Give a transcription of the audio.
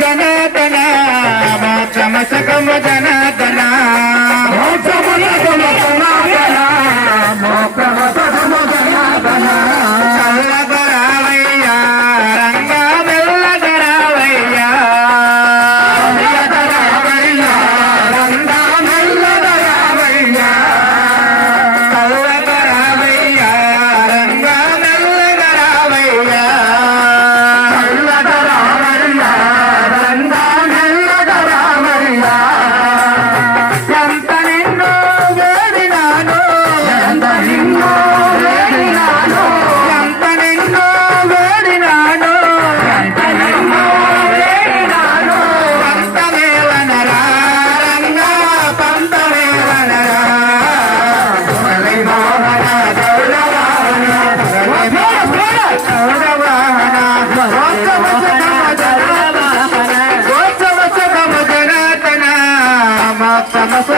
జనార్దన మోక్షమసకమ జనార్దన చల్లగరావయ్యా రంగా మెల్లగరావయ్యా చల్లగరావయ్యా రంగా మెల్లగరావయ్యా ఎంత నిన్ను వేడినాను ఎంత నిన్ను వేడినాను ఎంత నిన్ను వేడినాను ఎంత నిన్ను వేడినాను పంతమేవనరా రంగా పంతమేవనరా సమస